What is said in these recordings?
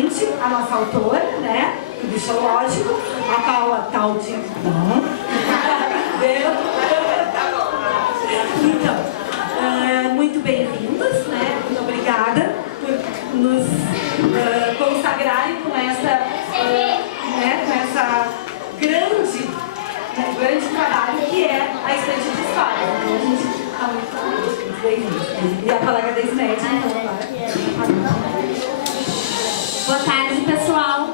primeiramente a nossa autora, né, do Bichológico, a Paula Taldi. Então, muito bem-vindos, né? Muito obrigada por nos consagrarem com essa, grande trabalho que é a estante de história. Então, a gente está muito bem-vindos. E a colega da SMED, então, agora. Boa tarde, pessoal.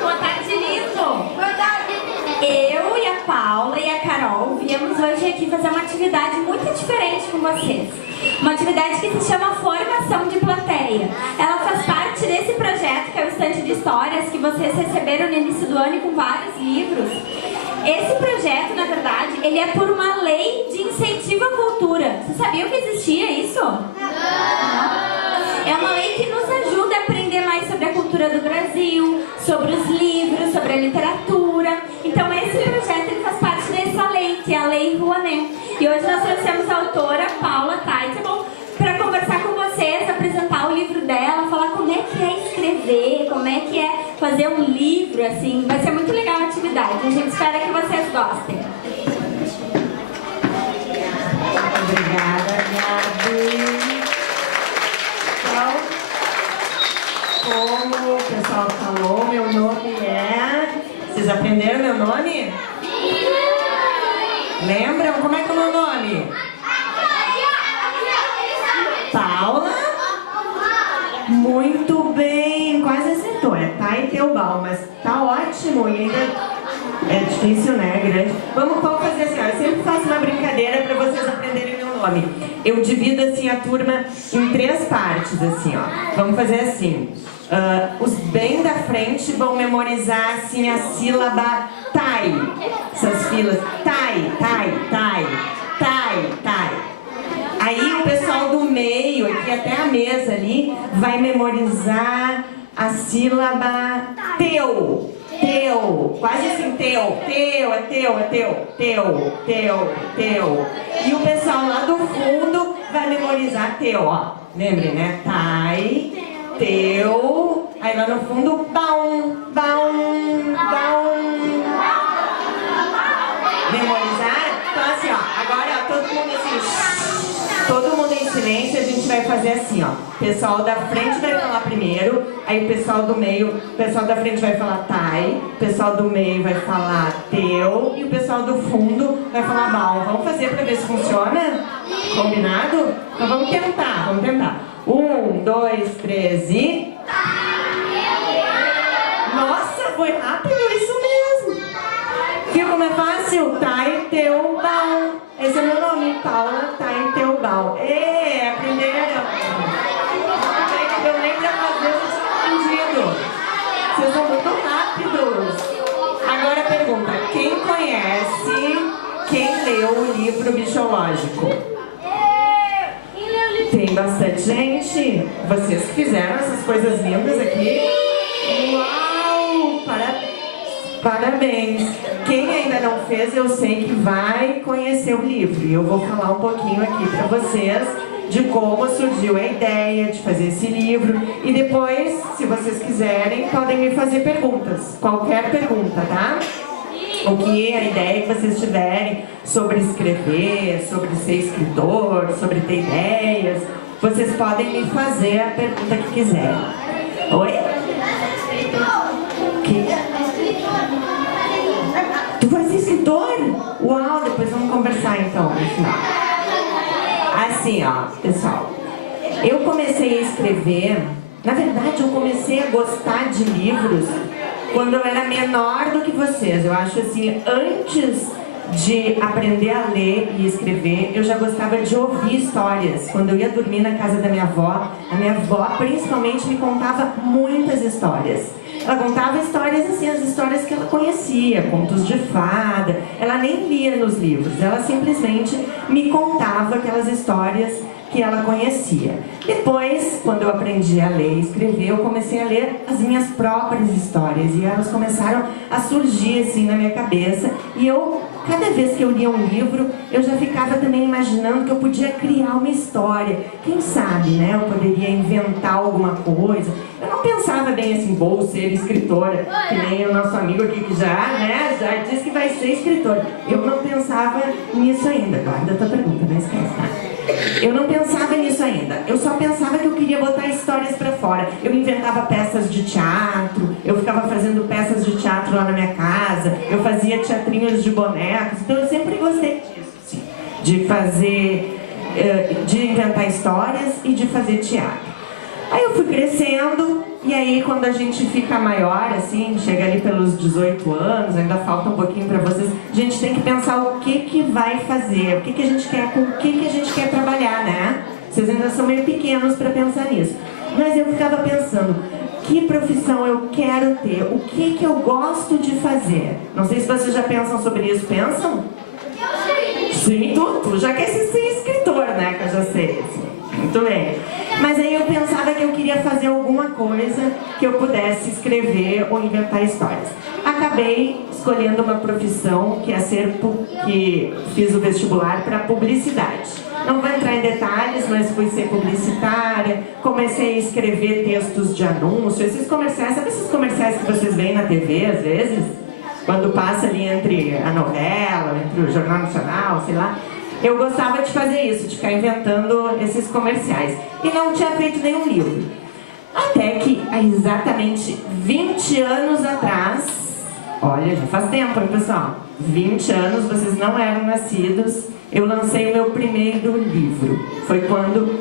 Boa tarde, lindo. Boa tarde. Eu e a Paula e a Carol viemos hoje aqui fazer uma atividade muito diferente com vocês. Uma atividade que se chama Formação de Plateia. Ela faz parte desse projeto que é o Estante de Histórias, que vocês receberam no início do ano com vários livros. Esse projeto, na verdade, ele é por uma lei de incentivo à cultura. Vocês sabiam que existia isso? Não. É uma lei que nos ajuda a aprender mais sobre a cultura do Brasil, sobre os livros, sobre a literatura. Então esse projeto ele faz parte dessa lei, que é a Lei Rouanet. E hoje nós trouxemos a autora Paula Teitelbaum para conversar com vocês, apresentar o livro dela, falar como é que é escrever, como é que é fazer um livro, assim. Vai ser muito legal a atividade. A gente espera que vocês gostem. Obrigada, Gabi. Como o pessoal falou, meu nome é... Vocês aprenderam meu nome? Lembram? Como é que é o meu nome? Paula? Muito bem, quase acertou. É Teitelbaum, mas tá ótimo e ainda... É difícil, né? É grande. Vamos fazer assim, ó. Eu sempre faço uma brincadeira para vocês aprenderem meu nome. Eu divido assim a turma em 3 partes, assim, ó. Vamos fazer assim. Os bem da frente vão memorizar assim a sílaba tai. Essas filas. Tai, tai, tai, tai, tai. Aí o pessoal do meio, aqui até a mesa ali, vai memorizar a sílaba teu. Teu, quase assim, teu, é teu. E o pessoal lá do fundo vai memorizar teu, ó. Lembrem, né? Tai, teu. Aí lá no fundo, baum. Memorizar? Então assim, ó. Agora, ó, todo mundo assim, todo mundo em silêncio, a gente vai fazer assim, ó. O pessoal da frente vai falar primeiro, aí o pessoal do meio, o pessoal da frente vai falar tai, o pessoal do meio vai falar teu e o pessoal do fundo vai falar baum. Vamos fazer pra ver se funciona? Combinado? Então vamos tentar. 1, 2, 3 e... Nossa, foi rápido, isso mesmo! Viu como é fácil? Teitelbaum. Esse é meu nome, Paula Teitelbaum. Aprenderam? Eu nem pra fazer, eu tinha aprendido. Vocês são muito rápidos. Agora a pergunta, quem conhece, quem leu o livro Bichológico? Tem bastante gente. Vocês que fizeram essas coisas lindas aqui. Uau! Parabéns! Quem ainda não fez, eu sei que vai conhecer o livro. E eu vou falar um pouquinho aqui para vocês de como surgiu a ideia de fazer esse livro. E depois, se vocês quiserem, podem me fazer perguntas. Qualquer pergunta, tá? O que a ideia que vocês tiverem sobre escrever, sobre ser escritor, sobre ter ideias, vocês podem me fazer a pergunta que quiserem. Oi? Tu vai ser escritor? Uau, depois vamos conversar então no final. Assim, ó, pessoal, eu comecei a escrever, na verdade eu comecei a gostar de livros quando eu era menor do que vocês. Eu acho assim, antes de aprender a ler e escrever, eu já gostava de ouvir histórias. Quando eu ia dormir na casa da minha avó, a minha avó principalmente me contava muitas histórias. Ela contava histórias assim, as histórias que ela conhecia, contos de fada. Ela nem lia nos livros, ela simplesmente me contava aquelas histórias que ela conhecia. Depois, quando eu aprendi a ler e escrever, eu comecei a ler as minhas próprias histórias e elas começaram a surgir assim na minha cabeça e eu cada vez que eu lia um livro, eu já ficava também imaginando que eu podia criar uma história. Quem sabe, né? Eu poderia inventar alguma coisa. Eu não pensava bem assim, vou ser escritora, que nem o nosso amigo aqui que já disse que vai ser escritor. Eu não pensava nisso ainda. Guarda a tua pergunta, não esquece, tá? Eu não pensava nisso ainda. Eu só pensava que eu queria botar histórias pra fora. Eu inventava peças de teatro, eu ficava fazendo peças de teatro lá na minha casa, eu fazia teatrinhos de bonecos. Então eu sempre gostei disso, assim, de fazer, de inventar histórias e de fazer teatro. Aí eu fui crescendo, e aí quando a gente fica maior, assim, chega ali pelos 18 anos, ainda falta um pouquinho pra vocês, a gente tem que pensar o que vai fazer, o que a gente quer, com o que a gente quer trabalhar, né? Vocês ainda são meio pequenos pra pensar nisso. Mas eu ficava pensando, que profissão eu quero ter? O que eu gosto de fazer? Não sei se vocês já pensam sobre isso. Pensam? Sim, tu já quer ser escritor, né? Que eu já sei. Muito bem. Mas aí eu pensava que eu queria fazer alguma coisa que eu pudesse escrever ou inventar histórias. Acabei escolhendo uma profissão que fiz o vestibular para publicidade. Não vou entrar em detalhes, mas fui ser publicitária, comecei a escrever textos de anúncio, esses comerciais, sabe esses comerciais que vocês veem na TV às vezes? Quando passa ali entre a novela, entre o Jornal Nacional, sei lá. Eu gostava de fazer isso, de ficar inventando esses comerciais. E não tinha feito nenhum livro. Até que, há exatamente 20 anos atrás, olha, já faz tempo, hein, pessoal? 20 anos, vocês não eram nascidos, eu lancei o meu primeiro livro. Foi quando...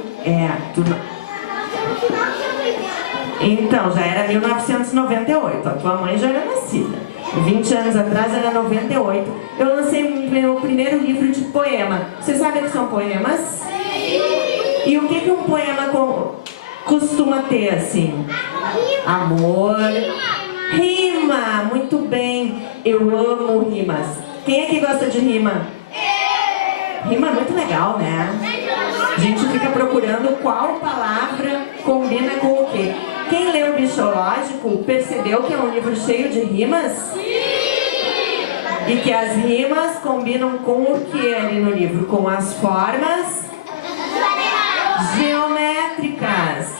Então, já era 1998, a tua mãe já era nascida. 20 anos atrás era 98. Eu lancei meu primeiro livro de poema. Vocês sabem o que são poemas? Sim. E o que um poema costuma ter, assim? Amor. Rima. Muito bem. Eu amo rimas. Quem é que gosta de rima? Rima é muito legal, né? A gente fica procurando qual palavra combina com o quê. Quem leu Bichológico percebeu que é um livro cheio de rimas? Sim! E que as rimas combinam com o que ali no livro? Com as formas geométricas.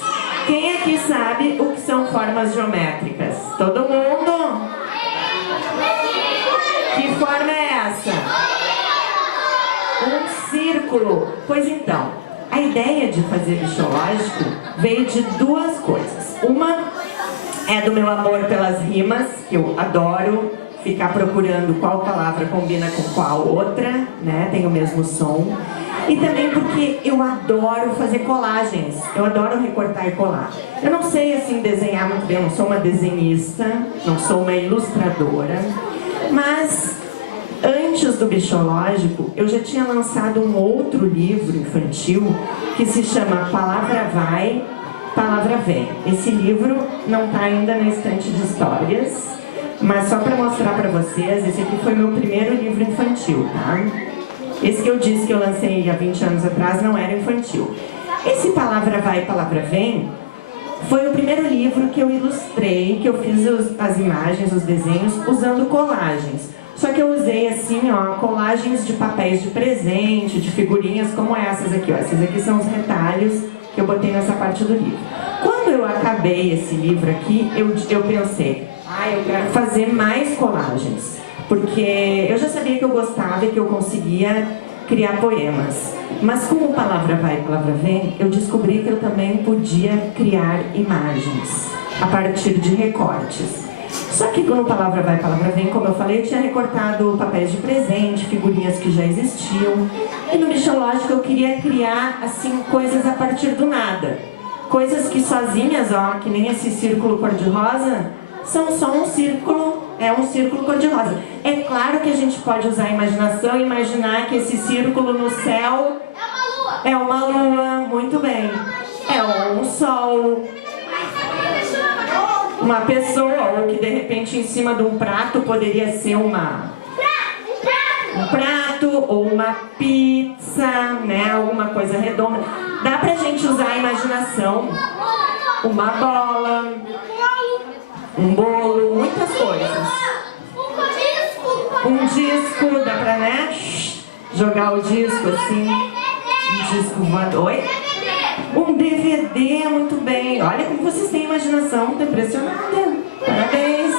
Quem aqui sabe o que são formas geométricas? Todo mundo? Que forma é essa? Um círculo. Pois então, a ideia de fazer Bichológico veio de duas coisas. Uma é do meu amor pelas rimas, que eu adoro ficar procurando qual palavra combina com qual outra, né? Tem o mesmo som. E também porque eu adoro fazer colagens. Eu adoro recortar e colar. Eu não sei, assim, desenhar muito bem. Eu não sou uma desenhista, não sou uma ilustradora. Mas... antes do Bichológico, eu já tinha lançado um outro livro infantil que se chama Palavra Vai, Palavra Vem. Esse livro não está ainda na estante de histórias, mas só para mostrar para vocês, esse aqui foi meu primeiro livro infantil, tá? Esse que eu disse que eu lancei há 20 anos atrás não era infantil. Esse Palavra Vai, Palavra Vem foi o primeiro livro que eu ilustrei, que eu fiz as imagens, os desenhos, usando colagens. Só que eu usei assim, ó, colagens de papéis de presente, de figurinhas como essas aqui, ó. Esses aqui são os retalhos que eu botei nessa parte do livro. Quando eu acabei esse livro aqui, eu pensei, eu quero fazer mais colagens. Porque eu já sabia que eu gostava e que eu conseguia criar poemas. Mas como Palavra Vai, Palavra Vem, eu descobri que eu também podia criar imagens a partir de recortes. Só que quando Palavra Vai, Palavra Vem, como eu falei, eu tinha recortado papéis de presente, figurinhas que já existiam. E no Bichológico eu queria criar, assim, coisas a partir do nada. Coisas que sozinhas, ó, que nem esse círculo cor-de-rosa, são só um círculo cor-de-rosa. É claro que a gente pode usar a imaginação e imaginar que esse círculo no céu é uma lua, muito bem. É um sol, uma pessoa, ou que de repente em cima de um prato poderia ser um prato ou uma pizza, né? Alguma coisa redonda. Dá pra gente usar a imaginação. Uma bola, um bolo, muitas coisas. Um disco, dá pra, né? Jogar o disco assim. Um disco voador. Oi? Um DVD, muito bem. Olha como vocês têm imaginação, tô impressionada. Parabéns.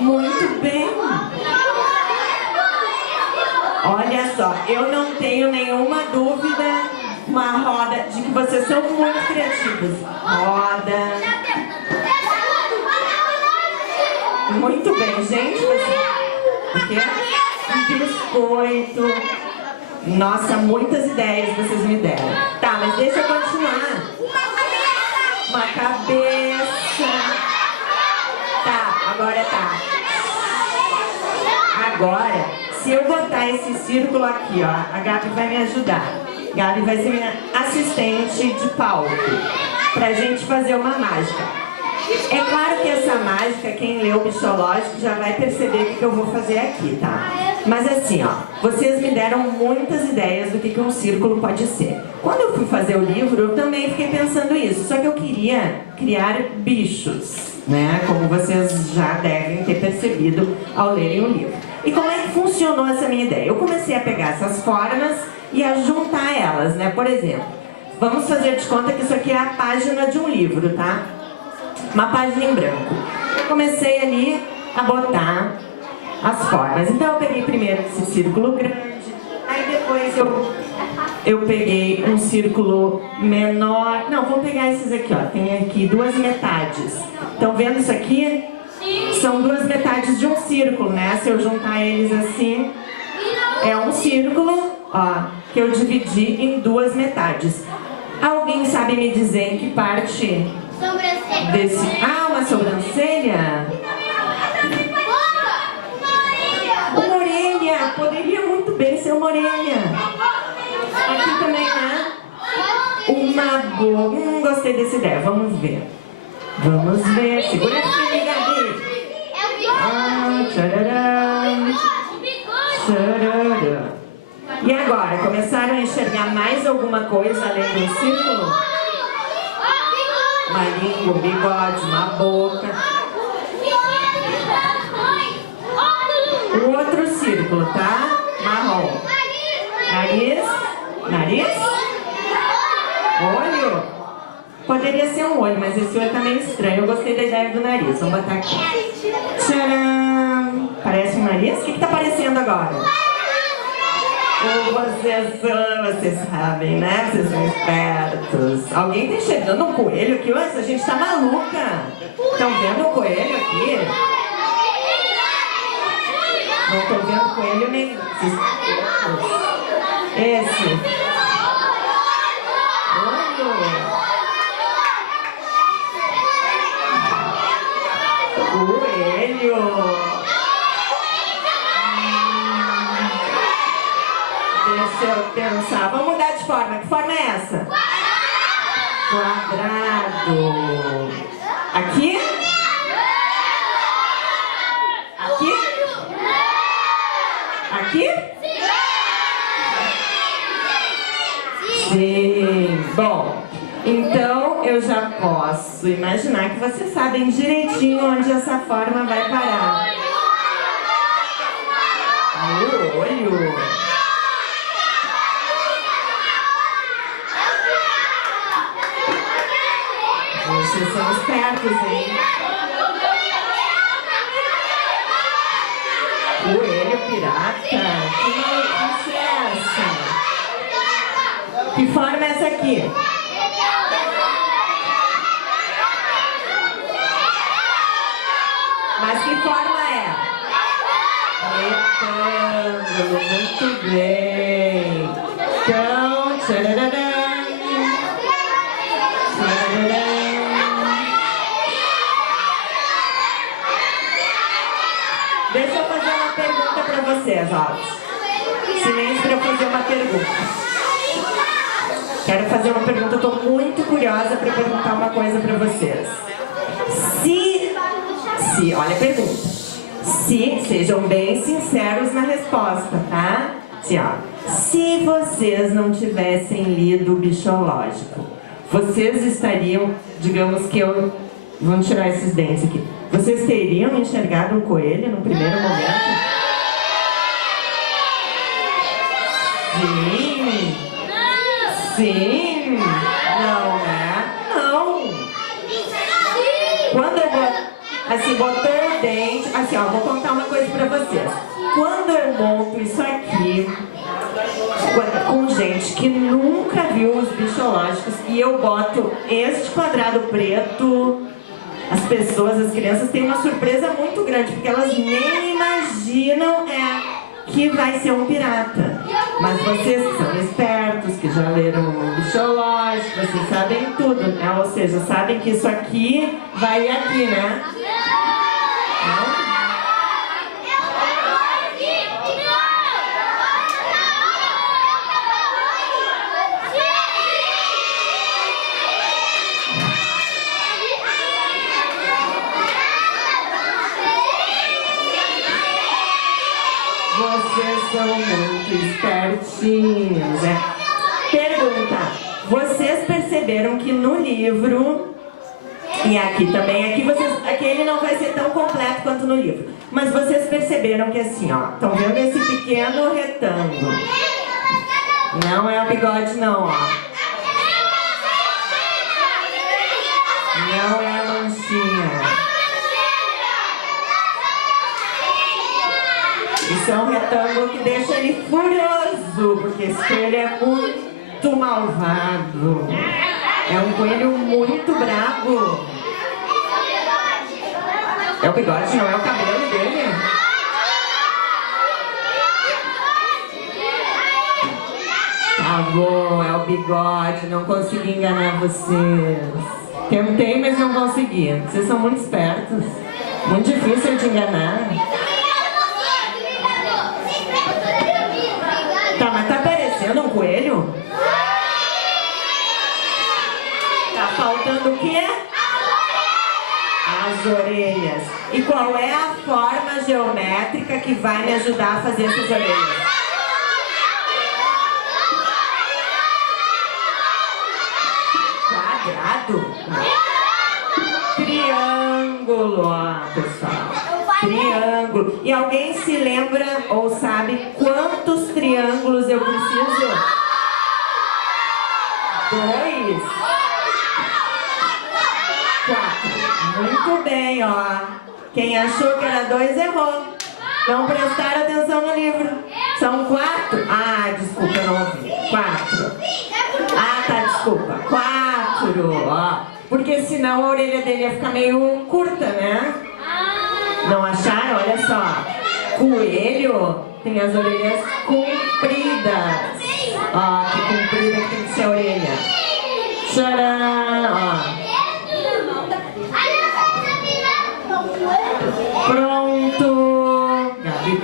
Muito bem. Olha só, eu não tenho nenhuma dúvida, uma roda, de que vocês são muito criativos. Roda. Muito bem, gente. O quê? Um biscoito. Nossa, muitas ideias vocês me deram. Tá, mas deixa eu continuar. Uma cabeça. Tá, agora tá. Agora, se eu botar esse círculo aqui, ó, a Gabi vai me ajudar. Gabi vai ser minha assistente de palco pra gente fazer uma mágica. É claro que essa mágica, quem leu o Bichológico já vai perceber o que eu vou fazer aqui, tá? Mas assim, ó, vocês me deram muitas ideias do que um círculo pode ser. Quando eu fui fazer o livro, eu também fiquei pensando isso. Só que eu queria criar bichos, né? Como vocês já devem ter percebido ao lerem o livro. E como é que funcionou essa minha ideia? Eu comecei a pegar essas formas e a juntar elas, né? Por exemplo, vamos fazer de conta que isso aqui é a página de um livro, tá? Uma página em branco. Eu comecei ali a botar as formas. Então eu peguei primeiro esse círculo grande, aí depois eu peguei um círculo menor. Não, vou pegar esses aqui, ó. Tem aqui duas metades. Estão vendo isso aqui? São duas metades de um círculo, né? Se eu juntar eles assim, é um círculo, ó, que eu dividi em duas metades. Alguém sabe me dizer em que parte desse... Ah, uma sobrancelha? Uma orelha! Poderia muito bem ser uma orelha. Aqui também, né? Uma boca. Gostei dessa ideia. Vamos ver. Vamos ver. Segura aqui, Gabi. Ah, tchararã. Tchararã. E agora? Começaram a enxergar mais alguma coisa além do círculo? Uma língua, um bigode, uma boca. O outro círculo, tá? Marrom. Nariz. Nariz. Olho. Poderia ser um olho, mas esse olho tá meio estranho. Eu gostei da ideia do nariz. Vamos botar aqui. Tcharam! Parece um nariz? O que tá parecendo agora? Vocês sabem, né? Vocês são espertos. Alguém tá enxergando um coelho aqui? Essa gente tá maluca. Estão vendo um coelho aqui? Não tô vendo coelho nenhum. Esse. Coelho. Deixa eu pensar. Vamos mudar de forma. Que forma é essa? Quadrado. Aqui? Aqui? Aqui? Sim. Bom, então eu já posso imaginar que vocês sabem direitinho onde essa forma vai parar. No olho. Vocês são espertos, hein? Coelho pirata? Que maluquice é essa? Que forma é essa aqui? Mas que forma é? Retângulo, muito bem. Então, tchararã. Deixa eu fazer uma pergunta para vocês, ó. Silêncio para eu fazer uma pergunta. Quero fazer uma pergunta, eu tô muito curiosa para perguntar uma coisa para vocês. Olha a pergunta. Sejam bem sinceros na resposta, tá? Assim, ó. Se vocês não tivessem lido o Bichológico, vocês estariam, digamos que eu Vamos tirar esses dentes aqui. Vocês teriam enxergado um coelho no primeiro momento? Sim. Sim. Não, né? Não. Quando eu assim, botou o dente... Assim, ó, vou contar uma coisa pra vocês. Quando eu monto isso aqui, com gente que nunca viu os bichológicos, e eu boto este quadrado preto, as pessoas, as crianças têm uma surpresa muito grande, porque elas nem imaginam que vai ser um pirata. Mas vocês que são espertos, que já leram o bichológico, vocês sabem tudo, né? Ou seja, sabem que isso aqui vai aqui, né? Não? Vocês são muito espertinhos, né? Pergunta, vocês perceberam que no livro, e aqui também, aqui ele não vai ser tão completo quanto no livro, mas vocês perceberam que assim, ó, estão vendo esse pequeno retângulo? Não é o bigode não, ó. Não é a manchinha. Isso é um retângulo que deixa ele furioso, porque esse coelho é muito malvado. É um coelho muito bravo. É o bigode, não é o cabelo dele? Tá bom, é o bigode, não consegui enganar vocês. Tentei, mas não consegui. Vocês são muito espertos. Muito difícil de enganar. Tá, mas tá parecendo um coelho? Tá faltando o quê? As orelhas. E qual é a forma geométrica que vai me ajudar a fazer essas orelhas? Quadrado? Triângulo, ó, pessoal. Triângulo. E alguém se lembra ou sabe quantos triângulos eu preciso? 2? 4. Muito bem, ó. Quem achou que era 2 errou. Não prestaram atenção no livro. São 4? Ah, desculpa, eu não ouvi. 4. Ah, tá, desculpa. 4, ó. Porque senão a orelha dele ia ficar meio curta, né? Não acharam? Olha só. Coelho tem as orelhas compridas. Ó, que comprida que tem que ser a orelha. Tcharam! Ó. Pronto! Gabi,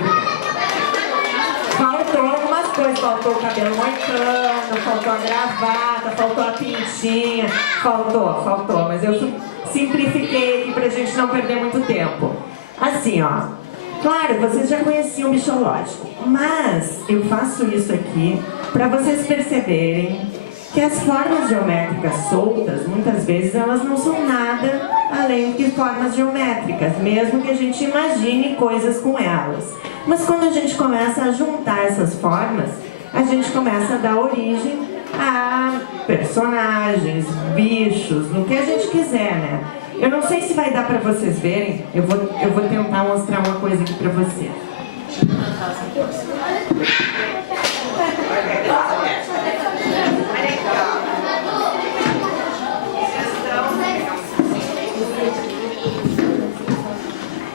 faltou algumas coisas. Faltou o cabelo moicano, faltou a gravata, faltou a pintinha. Faltou. Mas eu simplifiquei aqui pra gente não perder muito tempo. Assim, ó. Claro, vocês já conheciam o bichológico, mas eu faço isso aqui para vocês perceberem que as formas geométricas soltas, muitas vezes, elas não são nada além de formas geométricas, mesmo que a gente imagine coisas com elas. Mas quando a gente começa a juntar essas formas, a gente começa a dar origem a personagens, bichos, no que a gente quiser, né? Eu não sei se vai dar pra vocês verem. Eu vou tentar mostrar uma coisa aqui pra vocês.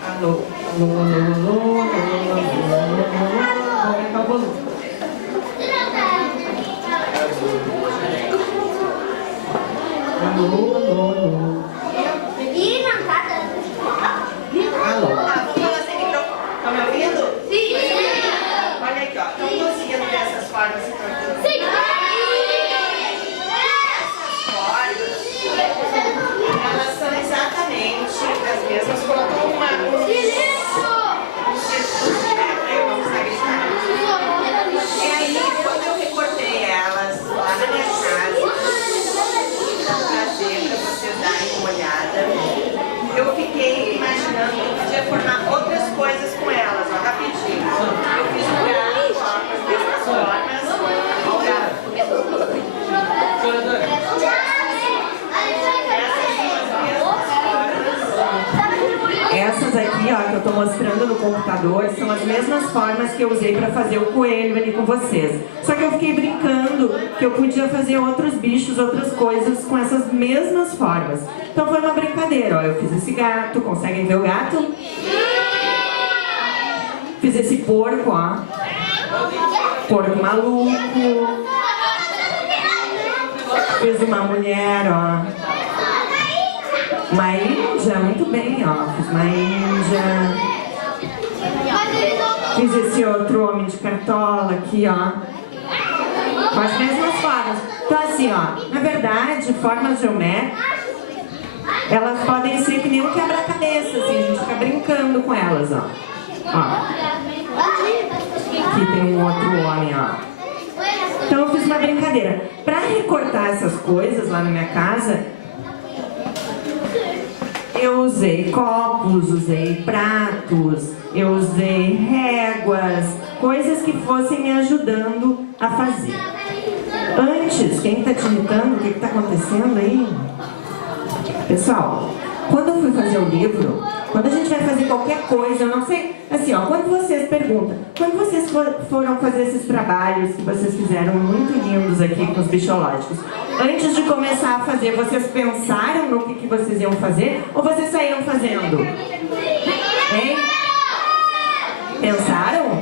Alô, alô, alô, alô. Estão me ouvindo? Sim! Olha aqui, ó. Estão conseguindo ver essas formas se trocando? Sim! Essas formas, elas são exatamente as mesmas. Colocou uma... computador são as mesmas formas que eu usei para fazer o coelho ali com vocês. Só que eu fiquei brincando que eu podia fazer outros bichos, outras coisas com essas mesmas formas. Então foi uma brincadeira, ó. Eu fiz esse gato, conseguem ver o gato? Fiz esse porco, ó. Porco maluco. Fiz uma mulher, ó. Uma índia, muito bem, ó. Fiz uma índia. Fiz esse outro homem de cartola aqui, ó. Com as mesmas formas. Então assim, ó. Na verdade, formas geométricas, elas podem ser que nem um quebra-cabeça, assim. A gente fica brincando com elas, ó. Ó. Aqui tem um outro homem, ó. Então eu fiz uma brincadeira. Para recortar essas coisas lá na minha casa, eu usei copos, usei pratos, eu usei réguas, coisas que fossem me ajudando a fazer. Antes, quem está digitando, o que está acontecendo aí? Pessoal, quando eu fui fazer o livro, quando a gente vai fazer qualquer coisa, eu não sei, assim, ó, quando vocês perguntam, quando vocês foram fazer esses trabalhos que vocês fizeram muito lindos aqui com os bichológicos, antes de começar a fazer, vocês pensaram no que vocês iam fazer ou vocês saíram fazendo? Hein? Pensaram?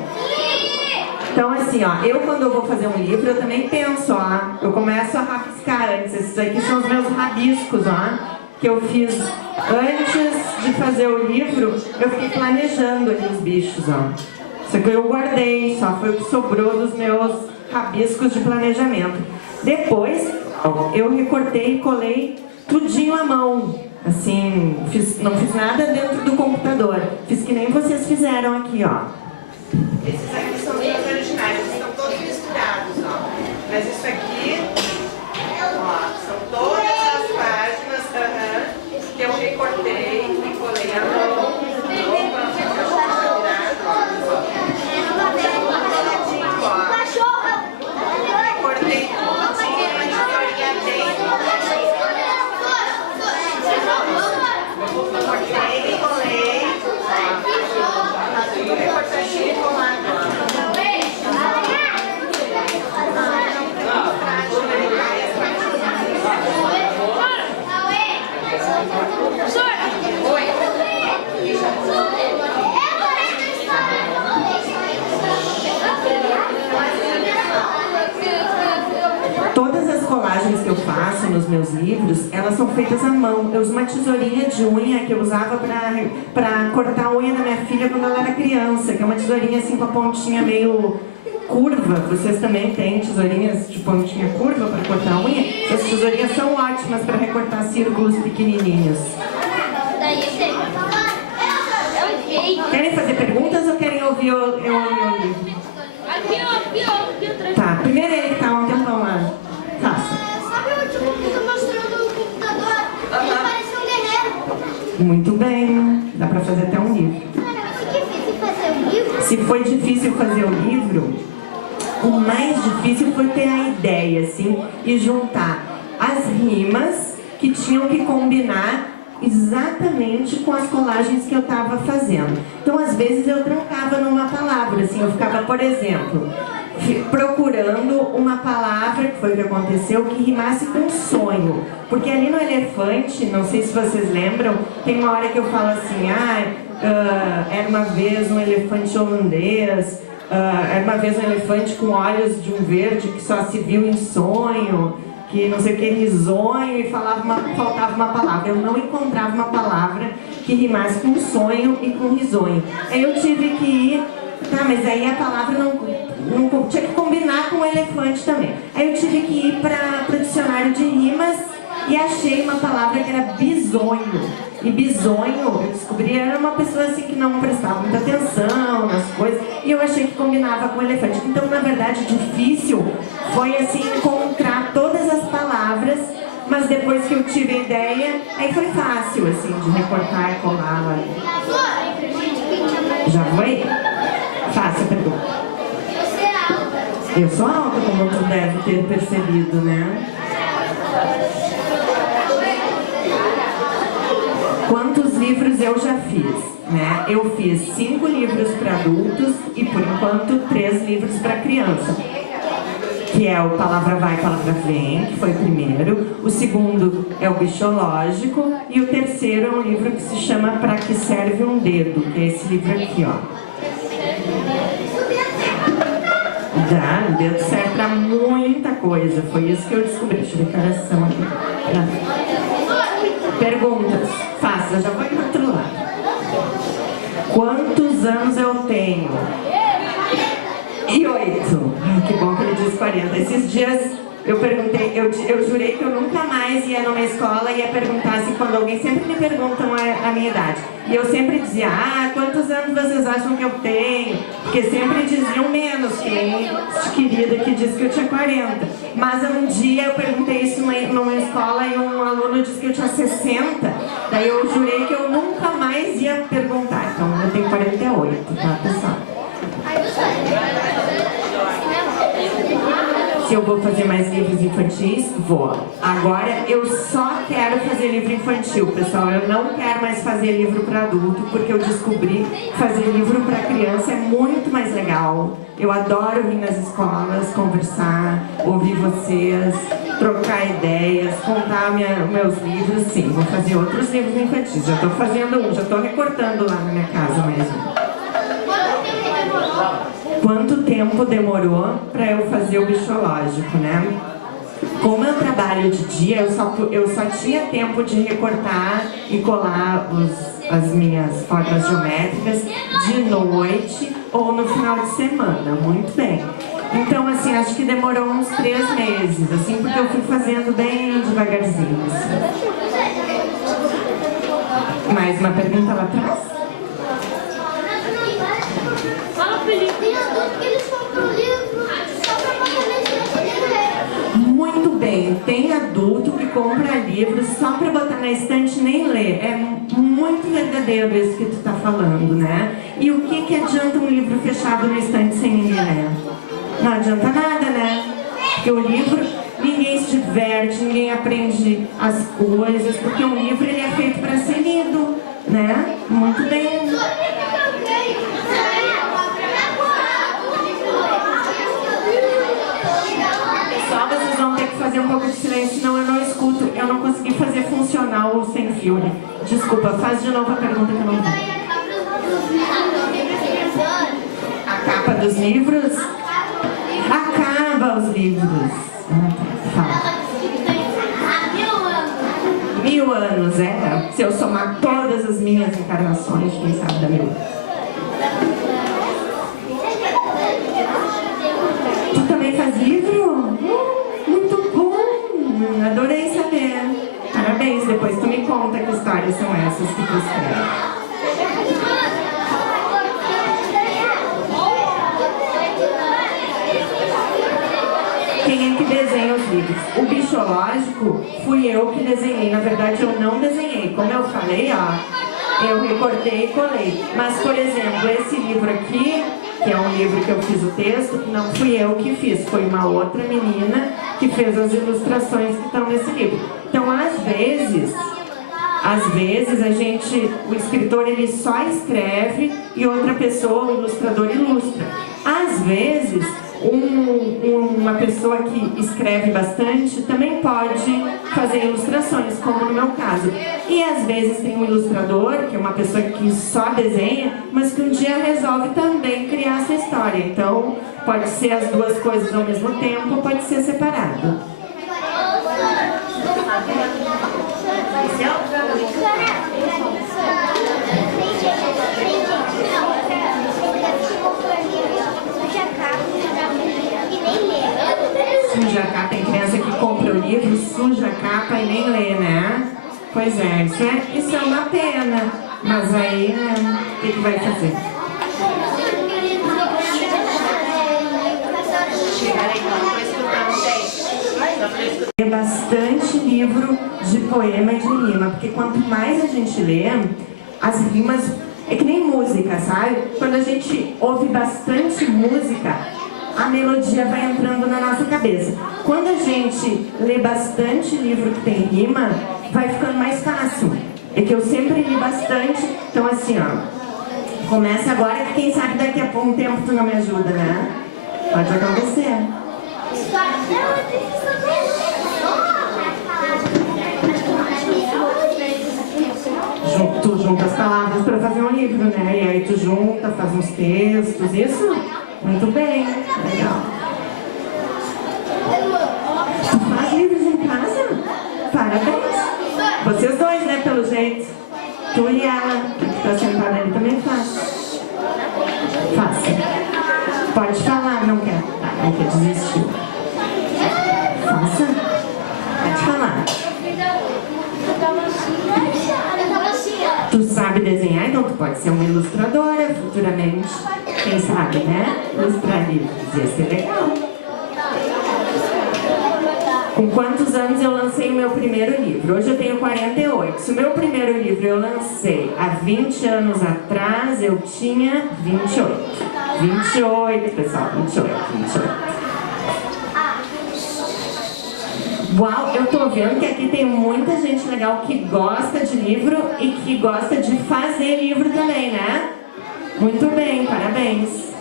Então assim, ó, eu quando eu vou fazer um livro, eu também penso, ó, eu começo a rabiscar antes, esses aqui são os meus rabiscos, ó, que eu fiz antes de fazer o livro, eu fiquei planejando ali os bichos, ó. Isso aqui eu guardei, só foi o que sobrou dos meus rabiscos de planejamento. Depois, ó, eu recortei e colei tudinho à mão. Assim, não fiz nada dentro do computador. Fiz que nem vocês fizeram aqui, ó. Esses aqui são os meus originais, eles estão todos misturados, ó. Mas isso aqui, ó, são todas as páginas que eu recortei e colei à mão. Recortei cortei e colei. Recortadinho e colado. Todas as colagens que eu faço nos meus livros, elas são feitas à mão. Eu uso uma tesourinha de unha que eu usava para cortar a unha da minha filha quando ela era criança, que é uma tesourinha assim com a pontinha meio curva. Vocês também têm tesourinhas de pontinha curva para cortar a unha? Essas tesourinhas são ótimas para recortar círculos pequenininhos. Querem fazer perguntas ou querem ouvir o livro? Tá, primeiro ele que tá um tempão lá. Faça. Sabe o último que eu tô mostrando no computador? Ele parece um guerreiro. Muito bem, dá pra fazer até um livro. Foi difícil fazer um livro? Se foi difícil fazer o livro, o mais difícil foi ter a ideia, assim, e juntar as rimas que tinham que combinar exatamente com as colagens que eu estava fazendo. Então, às vezes, eu trancava numa palavra, assim, eu ficava, por exemplo, procurando uma palavra, que foi o que aconteceu, que rimasse com sonho. Porque ali no elefante, não sei se vocês lembram, tem uma hora que eu falo assim, era uma vez um elefante holandês, era uma vez um elefante com olhos de um verde que só se viu em sonho, que não sei o que, risonho, e faltava uma palavra. Eu não encontrava uma palavra que rimasse com sonho e com risonho. Aí eu tive que ir, tá, mas aí a palavra não tinha que combinar com o elefante também. Aí eu tive que ir para o dicionário de rimas e achei uma palavra que era bisonho. E bisonho, eu descobri, era uma pessoa assim que não prestava muita atenção nas coisas, e eu achei que combinava com o elefante. Então, na verdade, difícil foi assim encontrar todas as palavras, mas depois que eu tive a ideia, aí foi fácil assim de recortar e colar lá. Já foi? Fácil a pergunta. Você é alta. Eu sou alta, como tu deve ter percebido, né? Quantos livros eu já fiz? né? Eu fiz 5 livros para adultos e, por enquanto, 3 livros para criança. Que é o Palavra Vai, Palavra Vem, que foi o primeiro. O segundo é o Bichológico. E o terceiro é um livro que se chama Pra Que Serve um Dedo, que é esse livro aqui, ó. O dedo serve pra muita coisa. Foi isso que eu descobri. Deixa eu ver que horas são aqui. Perguntas. Faça, eu já vou ir pro outro lado. Quantos anos eu tenho? E 8. Ai, que bom que ele diz 40. Esses dias eu perguntei, eu jurei que eu nunca mais ia numa escola e ia perguntar assim, quando alguém sempre me perguntam a minha idade. E eu sempre dizia, quantos anos vocês acham que eu tenho? Porque sempre diziam menos, que nem esse querida que disse que eu tinha 40. Mas um dia eu perguntei isso numa escola e um aluno disse que eu tinha 60. Daí eu jurei que eu nunca mais ia perguntar. Então eu tenho 48, tá, pessoal? Se eu vou fazer mais livros infantis, vou. Agora, eu só quero fazer livro infantil, pessoal. Eu não quero mais fazer livro para adulto, porque eu descobri que fazer livro para criança é muito mais legal. Eu adoro vir nas escolas, conversar, ouvir vocês, trocar ideias, contar meus livros. Sim, vou fazer outros livros infantis. Já estou fazendo um, já estou recortando lá na minha casa mesmo. Quanto tempo demorou para eu fazer o Bichológico, né? Como eu trabalho de dia, eu só tinha tempo de recortar e colar as minhas formas geométricas de noite ou no final de semana, muito bem. Então, assim, acho que demorou uns 3 meses, assim, porque eu fui fazendo bem devagarzinho, assim. Mais uma pergunta lá atrás? Muito bem, tem adulto que compra livros só para botar na estante e nem lê. É muito verdadeiro isso que tu tá falando, né? E o que adianta um livro fechado na estante sem ninguém ler? Não adianta nada, né? Porque o livro, ninguém se diverte, ninguém aprende as coisas, porque um livro ele é feito para ser lido, né? Muito bem. Vocês vão ter que fazer um pouco de silêncio, senão eu não escuto. Eu não consegui fazer funcional o sem fio. Desculpa, faz de novo a pergunta que eu não vi. A capa dos livros? Acaba os livros. Fala. 1000 anos, é? Se eu somar todas as minhas encarnações, quem sabe da 1000. Tu também faz livro? Muito bom! Adorei saber. Parabéns, depois tu me conta que histórias são essas que tu escreve. Quem é que desenha os livros? O Bichológico fui eu que desenhei. Na verdade, eu não desenhei. Como eu falei, ó, eu recortei e colei. Mas, por exemplo, esse livro aqui, que é um livro que eu fiz o texto, não fui eu que fiz, foi uma outra menina que fez as ilustrações que estão nesse livro. Então, às vezes o escritor ele só escreve e outra pessoa, o ilustrador, ilustra. Às vezes, uma pessoa que escreve bastante também pode fazer ilustrações, como no meu caso. E às vezes tem um ilustrador, que é uma pessoa que só desenha, mas que um dia resolve também criar essa história. Então, pode ser as duas coisas ao mesmo tempo, ou pode ser separado. Suja a capa, tem criança que compra o livro, suja a capa e nem lê, né? Pois é, isso é uma pena. Mas aí, né, o que vai fazer? É bastante livro de poema e de rima, porque quanto mais a gente lê, as rimas... É que nem música, sabe? Quando a gente ouve bastante música, a melodia vai entrando na nossa cabeça. Quando a gente lê bastante livro que tem rima, vai ficando mais fácil. É que eu sempre li bastante, então assim, ó, Começa agora que quem sabe daqui a pouco um tempo tu não me ajuda, né? Pode acontecer. Tu junta as palavras para fazer um livro, né? E aí tu junta, faz uns textos, isso? Muito bem, legal. Tu faz livros em casa? Parabéns. Vocês dois, né, pelo jeito. Tu e ela, que está sentada ali, também faz. Faça. Pode falar, não quer. Tá, não quer desistir. Faça. Pode falar. Tu sabe desenhar, então tu pode ser uma ilustradora futuramente. Quem sabe, né? Ilustrar livros. Ia ser legal. Com quantos anos eu lancei o meu primeiro livro? Hoje eu tenho 48. Se o meu primeiro livro eu lancei há 20 anos atrás, eu tinha 28. 28, pessoal, 28. Uau, eu tô vendo que aqui tem muita gente legal que gosta de livro e que gosta de fazer livro também, né? Muito bem, parabéns.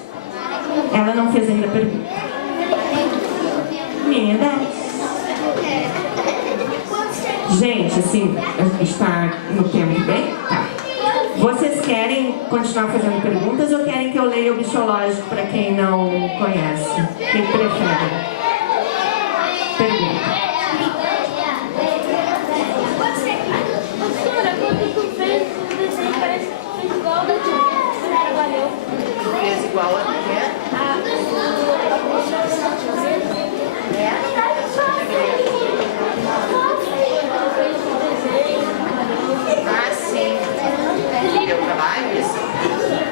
Ela não fez ainda a pergunta. Minha idade. Gente, assim, a gente tá no tempo bem? Tá. Vocês querem continuar fazendo perguntas ou querem que eu leia o Bichológico para quem não conhece? Quem prefere? Pergunta. Fez igual a quê? Ah, sim. Deu trabalho isso?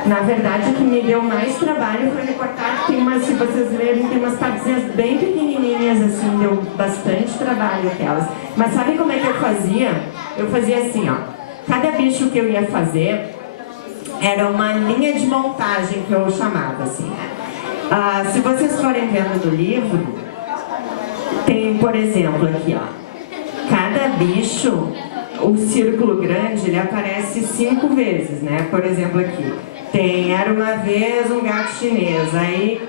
Na verdade, o que me deu mais trabalho foi recortar. Tem umas, se vocês lerem, tem umas partezinhas bem pequenininhas, assim, deu bastante trabalho aquelas. Mas sabe como é que eu fazia? Eu fazia assim, ó. Cada bicho que eu ia fazer era uma linha de montagem que eu chamava, assim. Se vocês forem vendo do livro, tem, por exemplo, aqui, ó. Cada bicho, o círculo grande, ele aparece 5 vezes, né? Por exemplo, aqui. Era uma vez um gato chinês, aí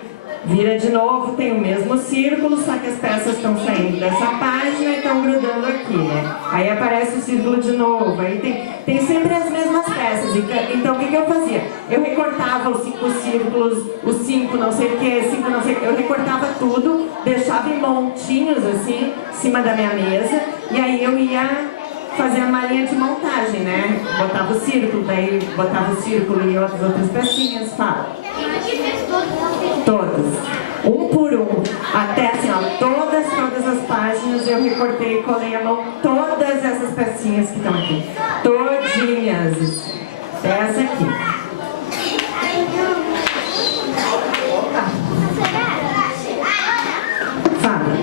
vira de novo, tem o mesmo círculo, só que as peças estão saindo dessa página e estão grudando aqui, né? Aí aparece o círculo de novo, aí tem sempre as mesmas peças. Então o que eu fazia? Eu recortava os 5 círculos, os 5 não sei o que, 5 não sei o que, eu recortava tudo, deixava em montinhos assim, em cima da minha mesa, e aí eu ia fazer a malinha de montagem, né? Botava o círculo, daí botava o círculo e outras pecinhas, fala. Todas. Um por um. Até assim, ó, todas as páginas eu recortei e colei a mão, todas essas pecinhas que estão aqui. Todinhas. Até essa aqui. Opa. Fala.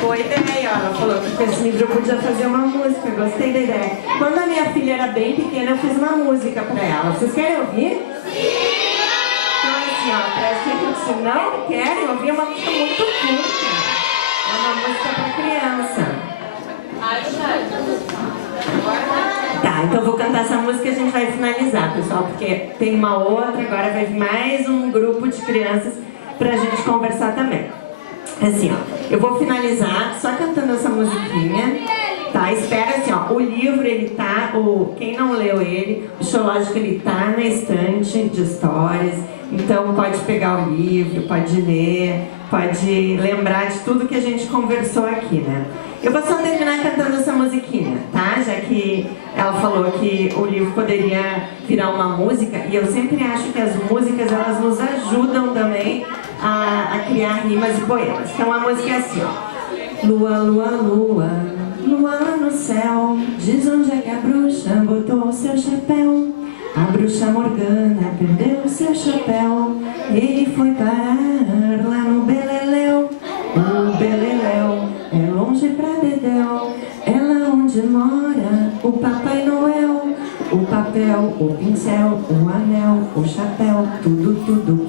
Boa ideia, ela falou que com esse livro eu podia fazer uma música, gostei da ideia. Quando a minha filha era bem pequena, eu fiz uma música pra ela. Vocês querem ouvir? Sim! Então assim, ó, prestem atenção. Se não querem ouvir, é uma música muito curta. É uma música pra criança. Tá, então eu vou cantar essa música e a gente vai finalizar, pessoal, porque tem uma outra, agora vai vir mais um grupo de crianças pra gente conversar também. Assim, ó, eu vou finalizar só cantando essa musiquinha, tá? Espera assim, ó, o livro, ele tá, quem não leu ele, o Bichológico, ele tá na estante de histórias, então pode pegar o livro, pode ler, pode lembrar de tudo que a gente conversou aqui, né? Eu vou só terminar cantando essa musiquinha, tá? Já que ela falou que o livro poderia virar uma música, e eu sempre acho que as músicas, elas nos ajudam também a criar rimas e poemas. Então a música é assim, ó. Lua, lua, lua, lua no céu, diz onde é que a bruxa botou o seu chapéu. A bruxa Morgana perdeu o seu chapéu, ele foi parar lá no Beleléu. O Beleléu é longe pra Dedéu, ela onde mora pincel, o anel, o chapéu, tudo, tudo.